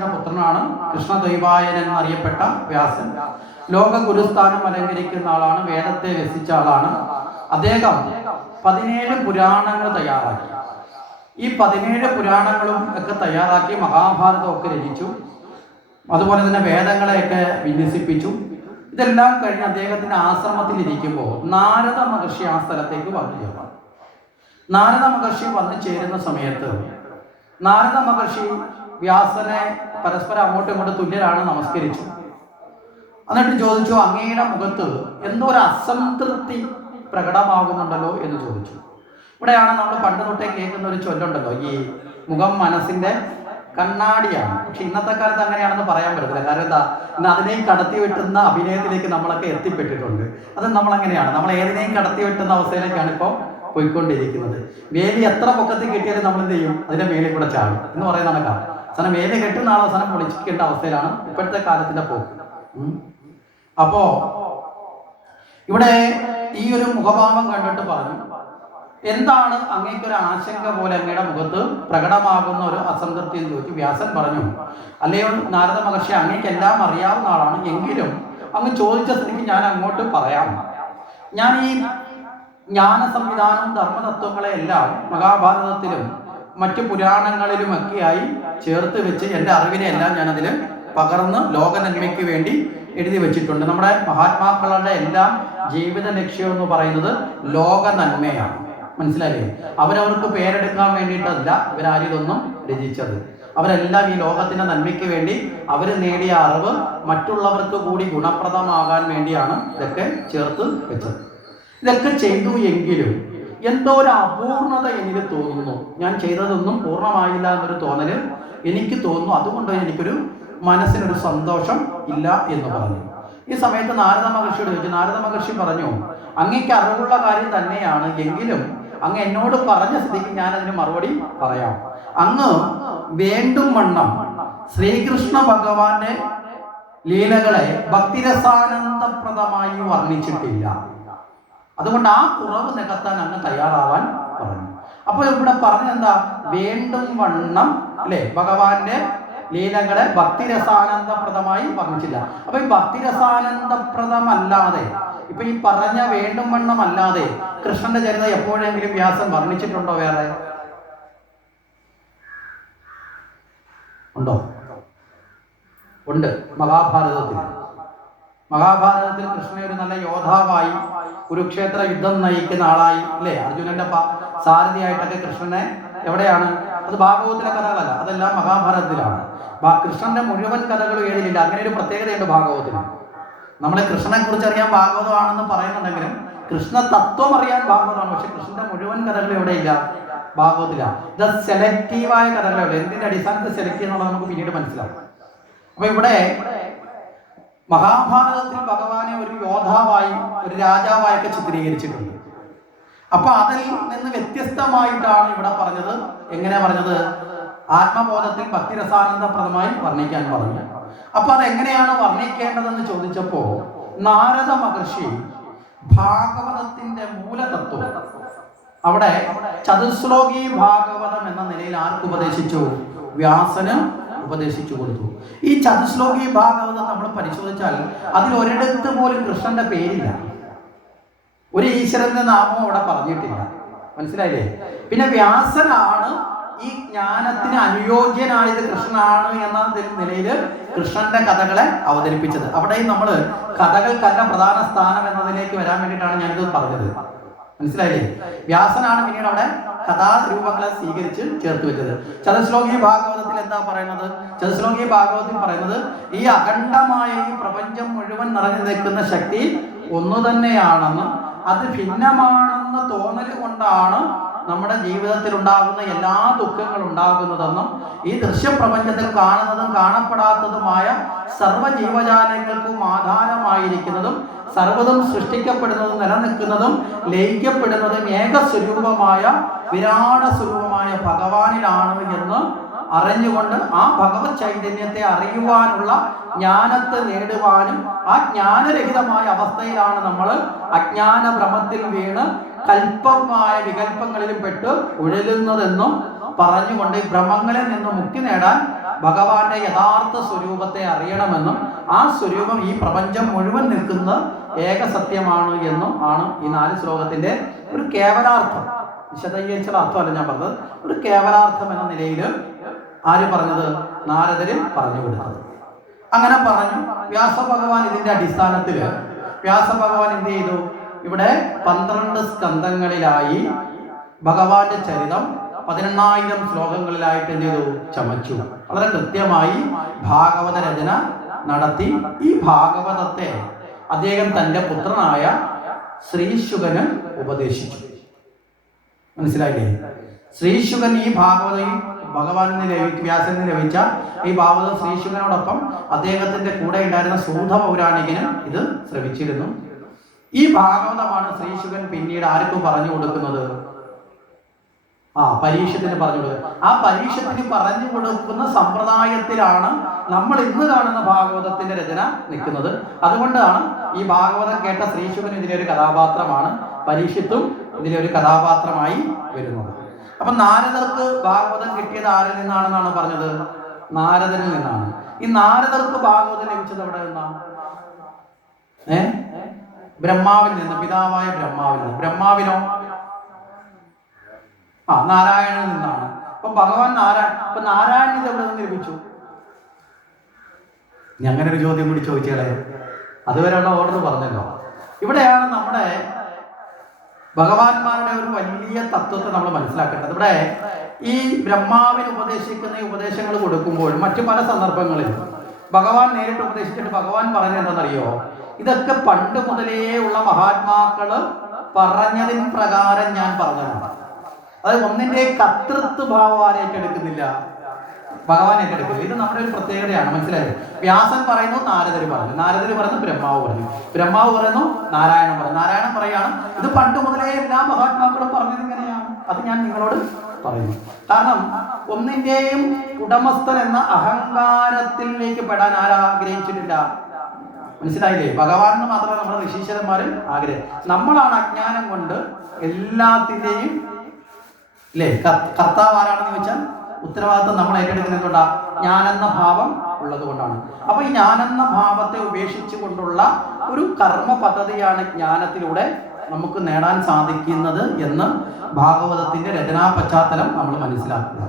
മഹർഷിയുടെ പുത്രനാണ് കൃഷ്ണദ്വൈപായനൻ എന്നറിയപ്പെട്ട വ്യാസൻ. ലോക ഗുരുസ്ഥാനം അലങ്കരിക്കുന്ന ആളാണ്, വേദത്തെ രസിച്ച ആളാണ്. അദ്ദേഹം 17 പുരാണങ്ങൾ തയ്യാറാക്കി. ഈ 17 പുരാണങ്ങളും ഒക്കെ തയ്യാറാക്കി മഹാഭാരതമൊക്കെ രചിച്ചു. അതുപോലെ തന്നെ വേദങ്ങളെയൊക്കെ വിന്യസിപ്പിച്ചു. ഇതെല്ലാം കഴിഞ്ഞ് അദ്ദേഹത്തിന്റെ ആശ്രമത്തിൽ ഇരിക്കുമ്പോൾ നാരദ മഹർഷി ആ സ്ഥലത്തേക്ക് വന്നു ചേർന്നു. നാരദ മഹർഷി വന്നു ചേരുന്ന സമയത്ത് നാരദ മഹർഷി വ്യാസനെ പരസ്പരം അങ്ങോട്ടും ഇങ്ങോട്ടും തുല്യരാണ് നമസ്കരിച്ചു. എന്നിട്ട് ചോദിച്ചു, അങ്ങയുടെ മുഖത്ത് എന്തോ ഒരു അസംതൃപ്തി പ്രകടമാകുന്നുണ്ടല്ലോ എന്ന് ചോദിച്ചു. ഇവിടെയാണ് നമ്മൾ പണ്ട് തൊട്ടേ കേൾക്കുന്ന ഒരു ചൊല്ലുണ്ടല്ലോ, ഈ മുഖം മനസ്സിന്റെ കണ്ണാടിയാണ്. പക്ഷെ ഇന്നത്തെ കാലത്ത് അങ്ങനെയാണെന്ന് പറയാൻ പറ്റത്തില്ല. കാരണം എന്താ, ഇന്ന് അതിനെയും കടത്തി വെട്ടുന്ന അഭിനയത്തിലേക്ക് നമ്മളൊക്കെ എത്തിപ്പെട്ടിട്ടുണ്ട്. അത് നമ്മളങ്ങനെയാണ്, നമ്മൾ ഏതിനെയും കടത്തി വെട്ടുന്ന അവസ്ഥയിലേക്കാണ് ഇപ്പോൾ പോയിക്കൊണ്ടിരിക്കുന്നത്. വേലി എത്ര പൊക്കത്തിൽ കിട്ടിയാലും നമ്മൾ എന്ത് ചെയ്യും, അതിന്റെ മേലിൽ കൂടെ ചാടും എന്ന് പറയുന്നതാണ് കാരണം. അവസാനം വേലി കെട്ടുന്ന ആൾ അവസാനം പൊളിച്ചിക്കേണ്ട അവസ്ഥയിലാണ് ഇപ്പോഴത്തെ കാലത്തിന്റെ പോക്ക്. അപ്പോ ഇവിടെ ഈ ഒരു മുഖഭാവം കണ്ടിട്ട് പറഞ്ഞു, എന്താണ് അങ്ങേക്കൊരു ആശങ്ക പോലെ അങ്ങയുടെ മുഖത്ത് പ്രകടമാകുന്ന ഒരു അസംതൃപ്തി എന്ന് ചോദിച്ചു. വ്യാസൻ പറഞ്ഞു, അല്ലയോ നാരദ മഹർഷി, അങ്ങേക്ക് എല്ലാം അറിയാവുന്ന ആളാണ്, എങ്കിലും അങ്ങ് ചോദിച്ച സ്ഥിതിക്ക് ഞാൻ അങ്ങോട്ട് പറയാം. ഞാൻ ഈ ജ്ഞാന സംവിധാനവും ധർമ്മതത്വങ്ങളെ എല്ലാം മഹാഭാരതത്തിലും മറ്റു പുരാണങ്ങളിലുമൊക്കെയായി ചേർത്ത് വെച്ച് എൻ്റെ അറിവിനെ എല്ലാം ഞാനതിൽ പകർന്ന് ലോക നന്മയ്ക്ക് വേണ്ടി എഴുതി വെച്ചിട്ടുണ്ട്. നമ്മുടെ മഹാത്മാക്കളുടെ എല്ലാം ജീവിത ലക്ഷ്യം എന്ന് പറയുന്നത് ലോക നന്മയാണ്. മനസ്സിലായില്ലേ? അവരവർക്ക് പേരെടുക്കാൻ വേണ്ടിയിട്ടല്ല ഇവരാരും ഇതൊന്നും രചിച്ചത്. അവരെല്ലാം ഈ ലോകത്തിന്റെ നന്മയ്ക്ക് വേണ്ടി അവർ നേടിയ അറിവ് മറ്റുള്ളവർക്ക് കൂടി ഗുണപ്രദമാകാൻ വേണ്ടിയാണ് ഇതൊക്കെ ചേർത്ത് വെച്ചത്. ഇതൊക്കെ ചെയ്തു എങ്കിലും എന്തോ ഒരു അപൂർണത എനിക്ക് തോന്നുന്നു. ഞാൻ ചെയ്തതൊന്നും പൂർണ്ണമായില്ല എന്നൊരു തോന്നല് എനിക്ക് തോന്നുന്നു. അതുകൊണ്ട് എനിക്കൊരു മനസ്സിനൊരു സന്തോഷം ഇല്ല എന്ന് പറഞ്ഞു. ഈ സമയത്ത് നാരദ മഹർഷിയോട് ചോദിച്ചു. നാരദ മഹർഷി പറഞ്ഞു, അങ്ങേക്ക് അറിവുള്ള കാര്യം തന്നെയാണ്, എങ്കിലും അങ്ങ് എന്നോട് പറഞ്ഞ സ്ഥിതിക്ക് ഞാൻ അതിന് മറുപടി പറയാം. അങ്ങ് വേണ്ടും വണ്ണം ശ്രീകൃഷ്ണ ഭഗവാന്റെ ലീലകളെ ഭക്തിരസാനന്ദപ്രദമായി വർണ്ണിച്ചിട്ടില്ല. അതുകൊണ്ട് ആ കുറവ് നികത്താൻ അങ്ങ് തയ്യാറാവാൻ പറഞ്ഞു. അപ്പോൾ ഇവിടെ പറഞ്ഞെന്താ, വേണ്ടും വണ്ണം അല്ലെ ഭഗവാന്റെ ലീലകളെ ഭക്തിരസാനന്ദപ്രദമായി വർണ്ണിച്ചില്ല. അപ്പൊ ഈ ഭക്തിരസാനന്ദപ്രദമല്ലാതെ, ഇപ്പൊ ഈ പറഞ്ഞ വേണ്ടും വണ്ണം അല്ലാതെ കൃഷ്ണന്റെ ചരിത എപ്പോഴെങ്കിലും വ്യാസൻ വർണ്ണിച്ചിട്ടുണ്ടോ? വേറെ ഉണ്ടോ? ഉണ്ട്. മഹാഭാരതത്തിൽ കൃഷ്ണനെ ഒരു നല്ല യോദ്ധാവായി, കുരുക്ഷേത്ര യുദ്ധം നയിക്കുന്ന ആളായി, അല്ലേ, അർജുനന്റെ സാരഥിയായിട്ടൊക്കെ കൃഷ്ണനെ എവിടെയാണ്? അത് ഭാഗവത്തിലെ കഥകളല്ല, അതെല്ലാം മഹാഭാരതത്തിലാണ്. കൃഷ്ണന്റെ മുഴുവൻ കഥകളും ഏതിലില്ല. അങ്ങനെ ഒരു പ്രത്യേകതയുണ്ട് ഭാഗവത്തിന്. നമ്മളെ കൃഷ്ണനെ കുറിച്ച് അറിയാൻ ഭാഗവതമാണെന്ന് പറയുന്നുണ്ടെങ്കിലും കൃഷ്ണ തത്വം അറിയാൻ ഭാഗവതമാണ്. പക്ഷെ കൃഷ്ണന്റെ മുഴുവൻ കഥകളും എവിടെയില്ല? ഭാഗവത്തില. ഇത് സെലക്റ്റീവായ കഥകളുണ്ട്. എന്തിന്റെ അടിസ്ഥാനത്തിൽ സെലക്ട് ചെയ്യുന്നത് നമുക്ക് പിന്നീട് മനസ്സിലാവും. അപ്പൊ ഇവിടെ മഹാഭാരതത്തിൽ ഭഗവാനെ ഒരു യോദ്ധാവായി, ഒരു രാജാവായൊക്കെ ചിത്രീകരിച്ചിട്ടുണ്ട്. അപ്പൊ അതിൽ നിന്ന് വ്യത്യസ്തമായിട്ടാണ് ഇവിടെ പറഞ്ഞത്. എങ്ങനെ പറഞ്ഞത്? ആത്മബോധത്തിൽ ഭക്തിരസാനന്ദപ്രദമായി വർണ്ണിക്കാൻ പറഞ്ഞു. അപ്പൊ അതെങ്ങനെയാണ് വർണ്ണിക്കേണ്ടതെന്ന് ചോദിച്ചപ്പോ നാരദ മഹർഷി ഭാഗവതത്തിന്റെ മൂലതത്വം അവിടെ ചതുശ്ലോകി ഭാഗവതം എന്ന നിലയിൽ ആർക്ക് ഉപദേശിച്ചു? വ്യാസന് ഉപദേശിച്ചു കൊടുത്തു. ഈ ചതുശ്ലോകി ഭാഗവതം നമ്മൾ പരിശോധിച്ചാൽ അതിൽ ഒരിടത്ത് പോലും കൃഷ്ണന്റെ പേരില്ല, ഒരു ഈശ്വരന്റെ നാമം അവിടെ പറഞ്ഞിട്ടില്ല. മനസ്സിലായില്ലേ? പിന്നെ വ്യാസനാണ് ഈ ജ്ഞാനത്തിന് അനുയോജ്യനായത് കൃഷ്ണനാണ് എന്ന നിലയിൽ കൃഷ്ണന്റെ കഥകളെ അവതരിപ്പിച്ചത്. അവിടെയും നമ്മൾ കഥകൾക്കല്ല പ്രധാന സ്ഥാനം എന്നതിലേക്ക് വരാൻ വേണ്ടിയിട്ടാണ് ഞാനിത് പറഞ്ഞത്. മനസ്സിലായില്ലേ? വ്യാസനാണ് പിന്നീട് അവിടെ കഥാരൂപങ്ങളെ സ്വീകരിച്ച് ചേർത്ത് വെച്ചത്. ചതുശ്ലോകി ഭാഗവതത്തിൽ എന്താ പറയുന്നത്? ചതുശ്ലോകി ഭാഗവതത്തിൽ പറയുന്നത് ഈ അഖണ്ഡമായ ഈ പ്രപഞ്ചം മുഴുവൻ നിറഞ്ഞു നിൽക്കുന്ന ശക്തി ഒന്നു തന്നെയാണെന്നും അത് ഭിന്നമാണെന്ന തോന്നൽ കൊണ്ടാണ് നമ്മുടെ ജീവിതത്തിൽ ഉണ്ടാകുന്ന എല്ലാ ദുഃഖങ്ങളും ഉണ്ടാകുന്നതെന്നും ഈ ദൃശ്യപ്രപഞ്ചത്തിൽ കാണുന്നതും കാണപ്പെടാത്തതുമായ സർവ്വ ജീവജാലങ്ങൾക്കും ആധാരമായിരിക്കുന്നതും സർവ്വതും സൃഷ്ടിക്കപ്പെടുന്നതും നിലനിൽക്കുന്നതും ലയിക്കപ്പെടുന്നതും ഏകസ്വരൂപമായ വിരാട സ്വരൂപമായ ഭഗവാനിലാണ് എന്ന് അറിഞ്ഞുകൊണ്ട് ആ ഭഗവത് ചൈതന്യത്തെ അറിയുവാനുള്ള ജ്ഞാനത്തെ നേടുവാനും ആ ജ്ഞാനരഹിതമായ അവസ്ഥയിലാണ് നമ്മൾ അജ്ഞാന ഭ്രമത്തിൽ വീണ് കൽപ്പമായ വികല്പങ്ങളിലും പെട്ട് ഉഴലുന്നതെന്നും പറഞ്ഞുകൊണ്ട് ഈ ഭ്രമങ്ങളിൽ നിന്ന് മുക്തി നേടാൻ ഭഗവാന്റെ യഥാർത്ഥ സ്വരൂപത്തെ അറിയണമെന്നും ആ സ്വരൂപം ഈ പ്രപഞ്ചം മുഴുവൻ നിൽക്കുന്ന ഏക സത്യമാണ് എന്നും ആണ് ഈ 4 ശ്ലോകത്തിന്റെ ഒരു കേവലാർത്ഥം. വിശദീകരിച്ച അർത്ഥമല്ല ഞാൻ പറഞ്ഞത്, ഒരു കേവലാർത്ഥം എന്ന നിലയിൽ ആര് പറഞ്ഞത്? നാരദര് പറഞ്ഞു കൊടുത്തത്. അങ്ങനെ പറഞ്ഞു. വ്യാസഭഗവാൻ ഇതിന്റെ അടിസ്ഥാനത്തിൽ വ്യാസഭഗവാൻ എന്ത് ചെയ്തു? ഇവിടെ 12 സ്കന്ധങ്ങളിലായി ഭഗവാന്റെ ചരിതം 18,000 ശ്ലോകങ്ങളിലായിട്ട് എന്ത് ചെയ്തു? ചമച്ചു. വളരെ കൃത്യമായി ഭാഗവത രചന നടത്തി. ഈ ഭാഗവതത്തെ അദ്ദേഹം തൻ്റെ പുത്രനായ ശ്രീശുകന് ഉപദേശിച്ചു. മനസ്സിലായില്ലേ? ശ്രീശുകൻ ഈ ഭാഗവതം ഭഗവാനിന് വ്യാസന് ലഭിച്ച ഈ ഭാഗവതം ശ്രീശുകനോടൊപ്പം അദ്ദേഹത്തിന്റെ കൂടെ ഉണ്ടായിരുന്ന സൂത പൗരാണികനും ഇത് ശ്രവിച്ചിരുന്നു. ഈ ഭാഗവതമാണ് ശ്രീശുകൻ പിന്നീട് ആർക്കും പറഞ്ഞു കൊടുക്കുന്നത്? പരീക്ഷത്തിന് പറഞ്ഞു കൊടുക്കുക. ആ പരീക്ഷത്തിന് പറഞ്ഞു കൊടുക്കുന്ന സമ്പ്രദായത്തിലാണ് നമ്മൾ ഇന്ന് കാണുന്ന ഭാഗവതത്തിന്റെ രചന നിൽക്കുന്നത്. അതുകൊണ്ടാണ് ഈ ഭാഗവതം കേട്ട ശ്രീശുകൻ ഇതിലൊരു കഥാപാത്രമാണ്, പരീക്ഷത്തും ഇതിലൊരു കഥാപാത്രമായി വരുന്നത്. അപ്പൊ നാരദർക്ക് ഭാഗവതം കിട്ടിയത് ആരിൽ നിന്നാണെന്നാണ് പറഞ്ഞത്? നാരദരിൽ നിന്നാണ്. ഈ നാരദർക്ക് ഭാഗവതം ലഭിച്ചത് എവിടെ നിന്നാണ്? ബ്രഹ്മാവിൽ നിന്ന്, പിതാവായ ബ്രഹ്മാവിൽ നിന്ന്. ബ്രഹ്മാവിനോ? നാരായണനിൽ നിന്നാണ്. അപ്പൊ ഭഗവാൻ അപ്പൊ നാരായണൻ ഇത് എവിടെ നിന്ന് ലഭിച്ചു? അങ്ങനെ ഒരു ചോദ്യം കൂടി ചോദിച്ചാലേ, അതുവരെയുള്ള ഓർഡർ പറഞ്ഞല്ലോ. ഇവിടെയാണ് നമ്മുടെ ഭഗവാന്മാരുടെ ഒരു വലിയ തത്വത്തെ നമ്മൾ മനസ്സിലാക്കേണ്ടത്. ഇവിടെ ഈ ബ്രഹ്മാവിന് ഉപദേശിക്കുന്ന ഈ ഉപദേശങ്ങൾ കൊടുക്കുമ്പോൾ മറ്റു പല സന്ദർഭങ്ങളിലും ഭഗവാൻ നേരിട്ട് ഉപദേശിച്ചിട്ട് ഭഗവാൻ പറഞ്ഞത് എന്താണെന്നറിയോ? ഇതൊക്കെ പണ്ട് മുതലേ ഉള്ള മഹാത്മാക്കള് പറഞ്ഞതിന് പ്രകാരം ഞാൻ പറഞ്ഞതാണ്. അതായത് ഒന്നിന്റെ കർത്തൃത്വ ഭാവം ആരും ഏറ്റെടുക്കുന്നില്ല, ഭഗവാൻ ഏറ്റെടുക്കില്ല. ഇത് നമ്മുടെ ഒരു പ്രത്യേകതയാണ്. മനസ്സിലായത്? വ്യാസൻ പറയുന്നു, നാരദര് പറഞ്ഞു, നാരദര് പറയുന്നു, ബ്രഹ്മാവ് പറഞ്ഞു, ബ്രഹ്മാവ് പറയുന്നു, നാരായണൻ പറഞ്ഞു, നാരായണൻ പറയാണ് ഇത് പണ്ട് മുതലേ എല്ലാ മഹാത്മാക്കളും പറഞ്ഞത് ഇങ്ങനെയാണ്. അത് ഞാൻ നിങ്ങളോട് പറയുന്നു. കാരണം ഒന്നിന്റെയും ഉടമസ്ഥൻ എന്ന അഹങ്കാരത്തിലേക്ക് പെടാൻ ആരാഗ്രഹിച്ചിട്ടില്ല. മനസ്സിലായില്ലേ? ഭഗവാൻ എന്ന് മാത്രമല്ല, നമ്മുടെ ഋഷീശ്വരന്മാരും ആഗ്രഹം. നമ്മളാണ് അജ്ഞാനം കൊണ്ട് എല്ലാത്തിൻ്റെയും കർത്താവ് ആരാണെന്ന് ചോദിച്ചാൽ ഉത്തരവാദിത്വം നമ്മൾ ഏറ്റെടുക്കുന്നതുകൊണ്ടാ? ഞാനെന്ന ഭാവം ഉള്ളത് കൊണ്ടാണ്. അപ്പൊ ഈ ഞാനെന്ന ഭാവത്തെ ഉപേക്ഷിച്ചു കൊണ്ടുള്ള ഒരു കർമ്മ പദ്ധതിയാണ് ജ്ഞാനത്തിലൂടെ നമുക്ക് നേടാൻ സാധിക്കുന്നത് എന്ന് ഭാഗവതത്തിന്റെ രചനാ പശ്ചാത്തലം നമ്മൾ മനസ്സിലാക്കുക.